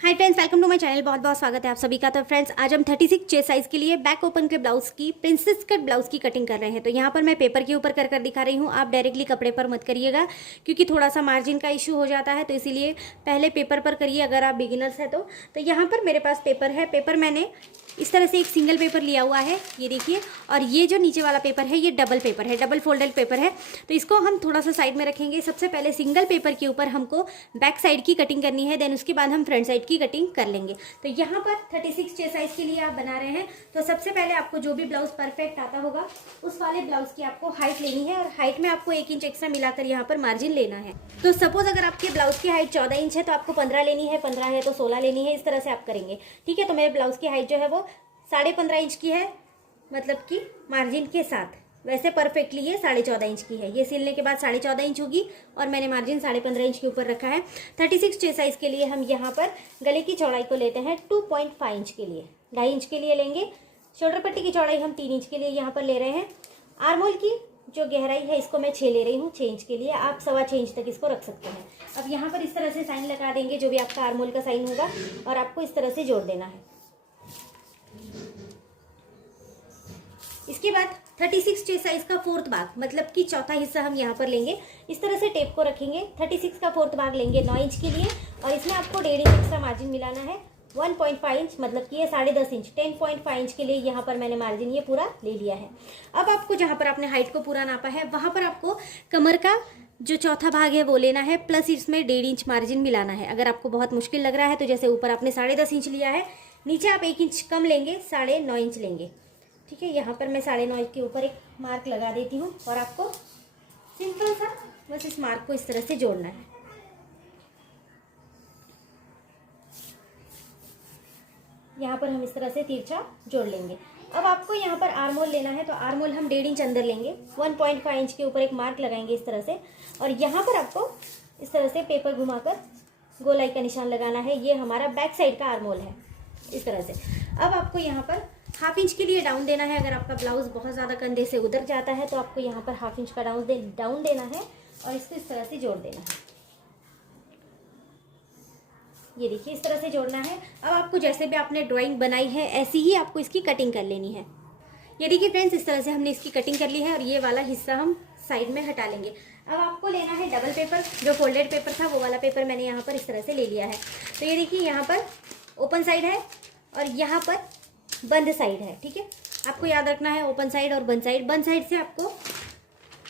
Hi friends, welcome to my channel. बहुत बहुत स्वागत है आप सभी का। तो फ्रेंड्स, आज हम 36 चेस्ट साइज के लिए बैक ओपन के ब्लाउज की प्रिंसेस कट ब्लाउज की कटिंग कर रहे हैं। तो यहाँ पर मैं पेपर के ऊपर कर दिखा रही हूँ। आप डायरेक्टली कपड़े पर मत करिएगा क्योंकि थोड़ा सा मार्जिन का इशू हो जाता है, तो इसीलिए पहले पेपर पर करिए अगर आप बिगिनर्स हैं तो यहाँ पर मेरे पास पेपर है। पेपर मैंने इस तरह से एक सिंगल पेपर लिया हुआ है, ये देखिए। और ये जो नीचे वाला पेपर है ये डबल पेपर है, डबल फोल्डेड पेपर है। तो इसको हम थोड़ा सा साइड में रखेंगे। सबसे पहले सिंगल पेपर के ऊपर हमको बैक साइड की कटिंग करनी है, देन उसके बाद हम फ्रंट साइड की कटिंग कर लेंगे। तो यहाँ पर 36 चेस्ट साइज के लिए आप बना रहे हैं, तो सबसे पहले आपको जो भी ब्लाउज परफेक्ट आता होगा उस वाले ब्लाउज की आपको हाइट लेनी है, और हाइट में आपको 1 इंच एक्स्ट्रा मिलाकर यहाँ पर मार्जिन लेना है। तो सपोज अगर आपके ब्लाउज की हाइट 14 इंच है तो आपको 15 लेनी है, 15 है तो 16 लेनी है, इस तरह से आप करेंगे। ठीक है, तो मेरे ब्लाउज की हाइट जो है वो 15.5 इंच की है, मतलब कि मार्जिन के साथ। वैसे परफेक्टली ये 14.5 इंच की है। ये सिलने के बाद 14.5 इंच होगी और मैंने मार्जिन 15.5 इंच के ऊपर रखा है। 36 चेस्ट साइज के लिए हम यहाँ पर गले की चौड़ाई को लेते हैं 2.5 इंच के लिए, 2.5 इंच के लिए लेंगे। शोल्डर पट्टी की चौड़ाई हम 3 इंच के लिए यहाँ पर ले रहे हैं। आर्महोल की जो गहराई है इसको मैं 6 ले रही हूँ, 6 इंच के लिए। आप 1.25 इंच तक इसको रख सकते हैं। अब यहाँ पर इस तरह से साइन लगा देंगे, जो भी आपका आर्महोल का साइन होगा, और आपको इस तरह से जोड़ देना है। इसके बाद 36 चेस्ट साइज का फोर्थ भाग, मतलब कि चौथा हिस्सा हम यहाँ पर लेंगे। इस तरह से टेप को रखेंगे। 36 का फोर्थ भाग लेंगे 9 इंच के लिए, और इसमें आपको 1.5 इंच एक्स्ट्रा मार्जिन मिलाना है। 1.5 इंच, मतलब कि ये 10.5 इंच, 10.5 इंच के लिए यहाँ पर मैंने मार्जिन ये पूरा ले लिया है। अब आपको जहाँ पर आपने हाइट को पूरा नापा है वहाँ पर आपको कमर का जो चौथा भाग है वो लेना है, प्लस इसमें 1.5 इंच मार्जिन मिलाना है। अगर आपको बहुत मुश्किल लग रहा है तो जैसे ऊपर आपने 10.5 इंच लिया है, नीचे आप 1 इंच कम लेंगे, 9.5 इंच लेंगे। ठीक है, यहाँ पर मैं 9.5 इंच के ऊपर एक मार्क लगा देती हूँ, और आपको सिंपल सा बस इस मार्क को इस तरह से जोड़ना है। यहाँ पर हम इस तरह से तिरछा जोड़ लेंगे। अब आपको यहाँ पर आर्महोल लेना है, तो आर्महोल हम 1.5 इंच अंदर लेंगे। 1.5 इंच के ऊपर एक मार्क लगाएंगे इस तरह से, और यहाँ पर आपको इस तरह से पेपर घुमाकर गोलाई का निशान लगाना है। ये हमारा बैक साइड का आर्महोल है, इस तरह से। अब आपको यहाँ पर 1/2 इंच के लिए डाउन देना है। अगर आपका ब्लाउज बहुत ज़्यादा कंधे से उधर जाता है तो आपको यहाँ पर 1/2 इंच का डाउन देना है, और इसको इस तरह से जोड़ देना है। ये देखिए, इस तरह से जोड़ना है। अब आपको जैसे भी आपने ड्राइंग बनाई है ऐसी ही आपको इसकी कटिंग कर लेनी है। ये देखिए फ्रेंड्स, इस तरह से हमने इसकी कटिंग कर ली है, और ये वाला हिस्सा हम साइड में हटा लेंगे। अब आपको लेना है डबल पेपर। जो फोल्डेड पेपर था वो वाला पेपर मैंने यहाँ पर इस तरह से ले लिया है। तो ये देखिए, यहाँ पर ओपन साइड है और यहाँ पर बंद साइड है। ठीक है, आपको याद रखना है ओपन साइड और बंद साइड। बंद साइड से आपको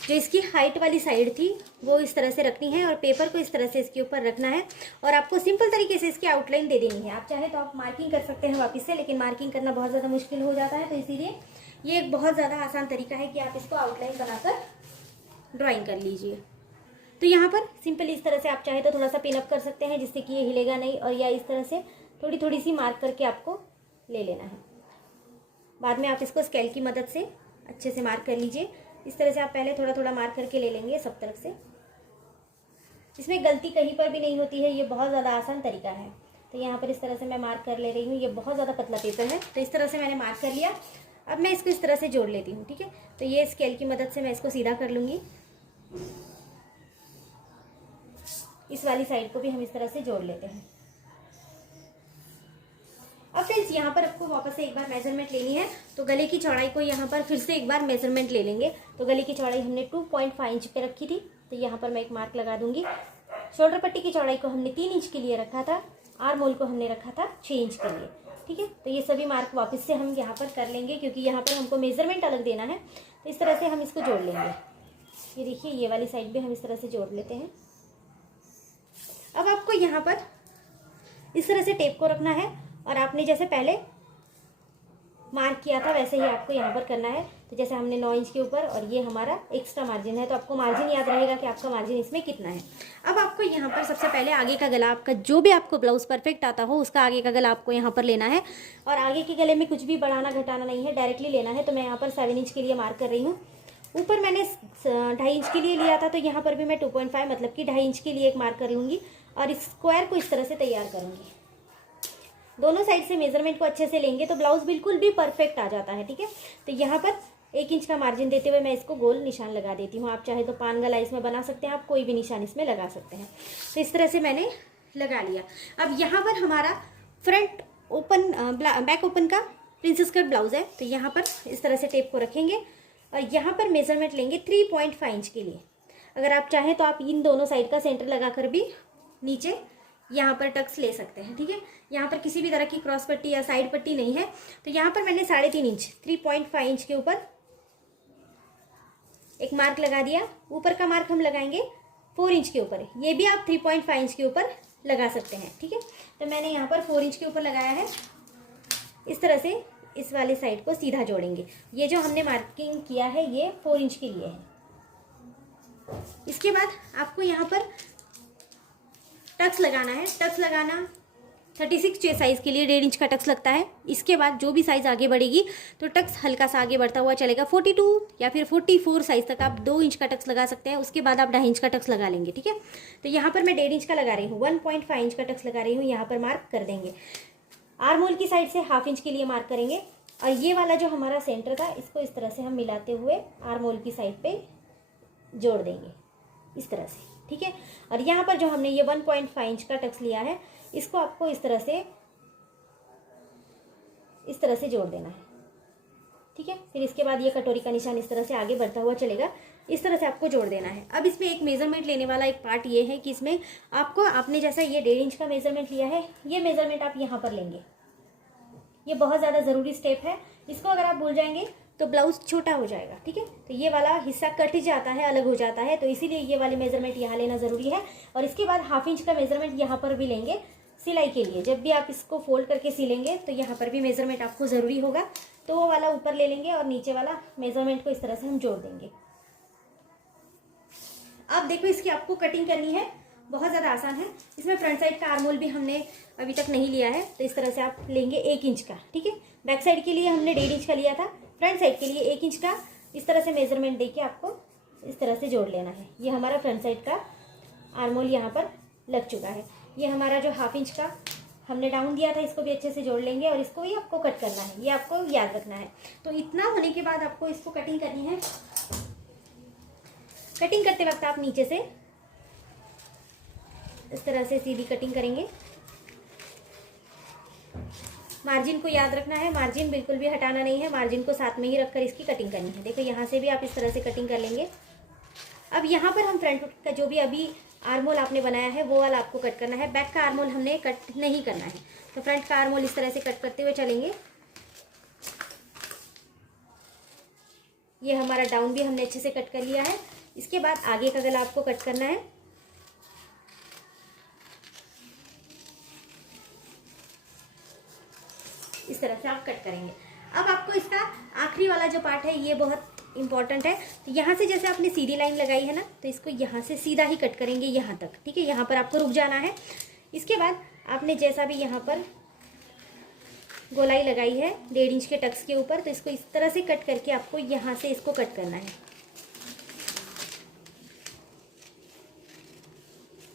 जो इसकी हाइट वाली साइड थी वो इस तरह से रखनी है, और पेपर को इस तरह से इसके ऊपर रखना है, और आपको सिंपल तरीके से इसकी आउटलाइन दे देनी है। आप चाहे तो आप मार्किंग कर सकते हैं वापस से, लेकिन मार्किंग करना बहुत ज़्यादा मुश्किल हो जाता है, तो इसीलिए ये एक बहुत ज़्यादा आसान तरीका है कि आप इसको आउटलाइन बनाकर ड्राइंग कर लीजिए। तो यहाँ पर सिंपल इस तरह से आप चाहे तो थोड़ा सा पिन अप कर सकते हैं, जिससे कि ये हिलेगा नहीं, और या इस तरह से थोड़ी थोड़ी सी मार्क करके आपको ले लेना है। बाद में आप इसको स्केल की मदद से अच्छे से मार्क कर लीजिए। इस तरह से आप पहले थोड़ा थोड़ा मार्क करके ले लेंगे सब तरफ से। इसमें गलती कहीं पर भी नहीं होती है, ये बहुत ज़्यादा आसान तरीका है। तो यहाँ पर इस तरह से मैं मार्क कर ले रही हूँ। ये बहुत ज़्यादा पतला पेपर है, तो इस तरह से मैंने मार्क कर लिया। अब मैं इसको इस तरह से जोड़ लेती हूँ। ठीक है, तो ये स्केल की मदद से मैं इसको सीधा कर लूँगी। इस वाली साइड को भी हम इस तरह से जोड़ लेते हैं। अब फ्रेंड्स, यहाँ पर आपको वापस से एक बार मेजरमेंट लेनी है, तो गले की चौड़ाई को यहाँ पर फिर से एक बार मेजरमेंट ले लेंगे। तो गले की चौड़ाई हमने 2.5 इंच पे रखी थी, तो यहाँ पर मैं एक मार्क लगा दूंगी। शोल्डर पट्टी की चौड़ाई को हमने 3 इंच के लिए रखा था, आर्महोल को हमने रखा था 6 इंच के लिए। ठीक है, तो ये सभी मार्क वापस से हम यहाँ पर कर लेंगे, क्योंकि यहाँ पर हमको मेजरमेंट अलग देना है। तो इस तरह से हम इसको जोड़ लेंगे। ये देखिए, ये वाली साइड भी हम इस तरह से जोड़ लेते हैं। अब आपको यहाँ पर इस तरह से टेप को रखना है, और आपने जैसे पहले मार्क किया था वैसे ही आपको यहाँ पर करना है। तो जैसे हमने 9 इंच के ऊपर, और ये हमारा एक्स्ट्रा मार्जिन है, तो आपको मार्जिन याद रहेगा कि आपका मार्जिन इसमें कितना है। अब आपको यहाँ पर सबसे पहले आगे का गला, आपका जो भी आपको ब्लाउज परफेक्ट आता हो उसका आगे का गला आपको यहाँ पर लेना है, और आगे के गले में कुछ भी बढ़ाना घटाना नहीं है, डायरेक्टली लेना है। तो मैं यहाँ पर 7 इंच के लिए मार्क कर रही हूँ। ऊपर मैंने 2.5 इंच के लिए लिया था, तो यहाँ पर भी मैं 2.5 मतलब कि 2.5 इंच के लिए एक मार्क कर लूँगी, और इस स्क्वायर को इस तरह से तैयार करूँगी। दोनों साइड से मेजरमेंट को अच्छे से लेंगे तो ब्लाउज बिल्कुल भी परफेक्ट आ जाता है। ठीक है, तो यहाँ पर 1 इंच का मार्जिन देते हुए मैं इसको गोल निशान लगा देती हूँ। आप चाहे तो पान गला इसमें बना सकते हैं, आप कोई भी निशान इसमें लगा सकते हैं। तो इस तरह से मैंने लगा लिया। अब यहाँ पर हमारा फ्रंट ओपन बैक ओपन का प्रिंसेस कट ब्लाउज है, तो यहाँ पर इस तरह से टेप को रखेंगे और यहाँ पर मेजरमेंट लेंगे 3.5 इंच के लिए। अगर आप चाहें तो आप इन दोनों साइड का सेंटर लगाकर भी नीचे यहाँ पर टक्स ले सकते हैं, ठीक है। यहाँ पर किसी भी तरह की क्रॉस पट्टी या साइड पट्टी नहीं है, तो यहाँ पर मैंने 3.5 इंच 3.5 इंच के ऊपर एक मार्क लगा दिया। ऊपर का मार्क हम लगाएंगे 4 इंच के ऊपर, ये भी आप 3.5 इंच के ऊपर लगा सकते हैं, ठीक है। तो मैंने यहाँ पर 4 इंच के ऊपर लगाया है। इस तरह से इस वाले साइड को सीधा जोड़ेंगे। ये जो हमने मार्किंग किया है ये 4 इंच के लिए है। इसके बाद आपको यहाँ पर टक्स लगाना है। टक्स लगाना 36 चेस्ट साइज़ के लिए 1.5 इंच का टक्स लगता है। इसके बाद जो भी साइज़ आगे बढ़ेगी तो टक्स हल्का सा आगे बढ़ता हुआ चलेगा। 42 या फिर 44 साइज़ तक आप 2 इंच का टक्स लगा सकते हैं। उसके बाद आप 2.5 इंच का टक्स लगा लेंगे, ठीक है। तो यहाँ पर मैं 1.5 इंच का लगा रही हूँ, 1.5 इंच का टक्स लगा रही हूँ। यहाँ पर मार्क कर देंगे। आर्म होल की साइड से 1/2 इंच के लिए मार्क करेंगे और ये वाला जो हमारा सेंटर था इसको इस तरह से हम मिलाते हुए आर्म होल की साइड पे जोड़ देंगे इस तरह से, ठीक है। और यहाँ पर जो हमने ये 1.5 इंच का टक्स लिया है इसको आपको इस तरह से जोड़ देना है, ठीक है। फिर इसके बाद ये कटोरी का निशान इस तरह से आगे बढ़ता हुआ चलेगा, इस तरह से आपको जोड़ देना है। अब इसमें एक मेजरमेंट लेने वाला एक पार्ट ये है कि इसमें आपने जैसा ये 1.5 इंच का मेजरमेंट लिया है, ये मेजरमेंट आप यहाँ पर लेंगे। ये बहुत ज़्यादा ज़रूरी स्टेप है, इसको अगर आप भूल जाएंगे तो ब्लाउज छोटा हो जाएगा, ठीक है। तो ये वाला हिस्सा कट जाता है, अलग हो जाता है, तो इसीलिए ये वाले मेजरमेंट यहाँ लेना ज़रूरी है। और इसके बाद 1/2 इंच का मेजरमेंट यहाँ पर भी लेंगे सिलाई के लिए। जब भी आप इसको फोल्ड करके सिलेंगे तो यहाँ पर भी मेजरमेंट आपको ज़रूरी होगा, तो वो वाला ऊपर ले लेंगे और नीचे वाला मेजरमेंट को इस तरह से हम जोड़ देंगे। अब देखो इसकी आपको कटिंग करनी है, बहुत ज़्यादा आसान है। इसमें फ्रंट साइड का आर्म होल भी हमने अभी तक नहीं लिया है, तो इस तरह से आप लेंगे 1 इंच का, ठीक है। बैक साइड के लिए हमने 1.5 इंच का लिया था, फ्रंट साइड के लिए 1 इंच का इस तरह से मेजरमेंट देके आपको इस तरह से जोड़ लेना है। ये हमारा फ्रंट साइड का आर्म होल यहाँ पर लग चुका है। ये हमारा जो 1/2 इंच का हमने डाउन दिया था इसको भी अच्छे से जोड़ लेंगे और इसको भी आपको कट करना है, ये आपको याद रखना है। तो इतना होने के बाद आपको इसको कटिंग करनी है। कटिंग करते वक्त आप नीचे से इस तरह से सीधी कटिंग करेंगे। मार्जिन को याद रखना है, मार्जिन बिल्कुल भी हटाना नहीं है, मार्जिन को साथ में ही रखकर इसकी कटिंग करनी है। देखो यहाँ से भी आप इस तरह से कटिंग कर लेंगे। अब यहाँ पर हम फ्रंट का जो भी अभी आर्म होल आपने बनाया है वो वाला आपको कट करना है। बैक का आर्म होल हमने कट नहीं करना है, तो फ्रंट का आर्म होल इस तरह से कट करते हुए चलेंगे। ये हमारा डाउन भी हमने अच्छे से कट कर लिया है। इसके बाद आगे का गला आपको कट करना है। इस तरह से आप कट करेंगे। अब आपको इसका आखिरी वाला जो पार्ट है ये बहुत इंपॉर्टेंट है। तो यहाँ से जैसे आपने सीधी लाइन लगाई है ना, तो इसको यहाँ से सीधा ही कट करेंगे यहाँ तक, ठीक है। यहाँ पर आपको रुक जाना है। इसके बाद आपने जैसा भी यहाँ पर गोलाई लगाई है 1.5 इंच के टक्स के ऊपर, तो इसको इस तरह से कट करके आपको यहाँ से इसको कट करना है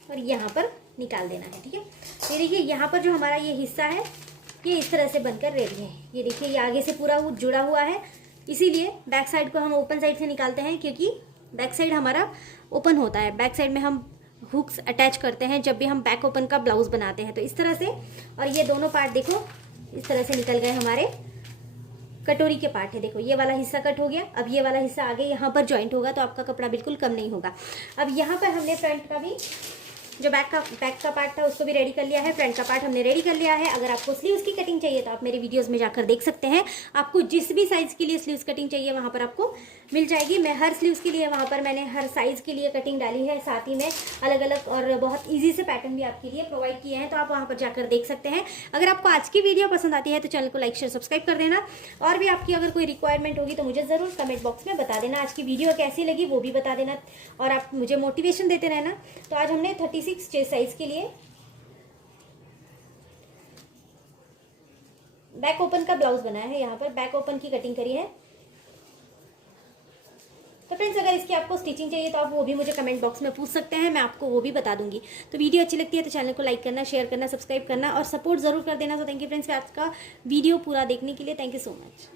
और यहाँ पर निकाल देना है, ठीक है। ये देखिए यहाँ पर जो हमारा ये हिस्सा है ये इस तरह से बनकर रेडी है। ये देखिए ये आगे से पूरा जुड़ा हुआ है, इसीलिए बैक साइड को हम ओपन साइड से निकालते हैं, क्योंकि बैक साइड हमारा ओपन होता है। बैक साइड में हम हुक्स अटैच करते हैं जब भी हम बैक ओपन का ब्लाउज बनाते हैं, तो इस तरह से। और ये दोनों पार्ट देखो इस तरह से निकल गए, हमारे कटोरी के पार्ट है। देखो ये वाला हिस्सा कट हो गया। अब ये वाला हिस्सा आगे यहाँ पर ज्वाइंट होगा, तो आपका कपड़ा बिल्कुल कम नहीं होगा। अब यहाँ पर हमने फ्रंट का भी जो बैक का पार्ट था उसको भी रेडी कर लिया है, फ्रंट का पार्ट हमने रेडी कर लिया है। अगर आपको स्लीव्स की कटिंग चाहिए तो आप मेरे वीडियोस में जाकर देख सकते हैं। आपको जिस भी साइज़ के लिए स्लीव्स कटिंग चाहिए वहाँ पर आपको मिल जाएगी। मैं हर स्लीव्स के लिए वहाँ पर मैंने हर साइज़ के लिए कटिंग डाली है, साथ ही में अलग अलग और बहुत ईजी से पैटर्न भी आपके लिए प्रोवाइड किए हैं, तो आप वहाँ पर जाकर देख सकते हैं। अगर आपको आज की वीडियो पसंद आती है तो चैनल को लाइक शेयर सब्सक्राइब कर देना। और भी आपकी अगर कोई रिक्वायरमेंट होगी तो मुझे ज़रूर कमेंट बॉक्स में बता देना। आज की वीडियो कैसी लगी वो भी बता देना और आप मुझे मोटिवेशन देते रहना। तो आज हमने 36 चेस्ट साइज़ के लिए बैक ओपन का ब्लाउज बनाया है, यहाँ पर बैक ओपन की कटिंग करी है। तो फ्रेंड्स अगर इसकी आपको स्टिचिंग चाहिए तो आप वो भी मुझे कमेंट बॉक्स में पूछ सकते हैं, मैं आपको वो भी बता दूंगी। तो वीडियो अच्छी लगती है तो चैनल को लाइक करना, शेयर करना, सब्सक्राइब करना और सपोर्ट जरूर कर देना। तो थैंक यू फ्रेंड्स आज का वीडियो पूरा देखने के लिए। Thank you so much.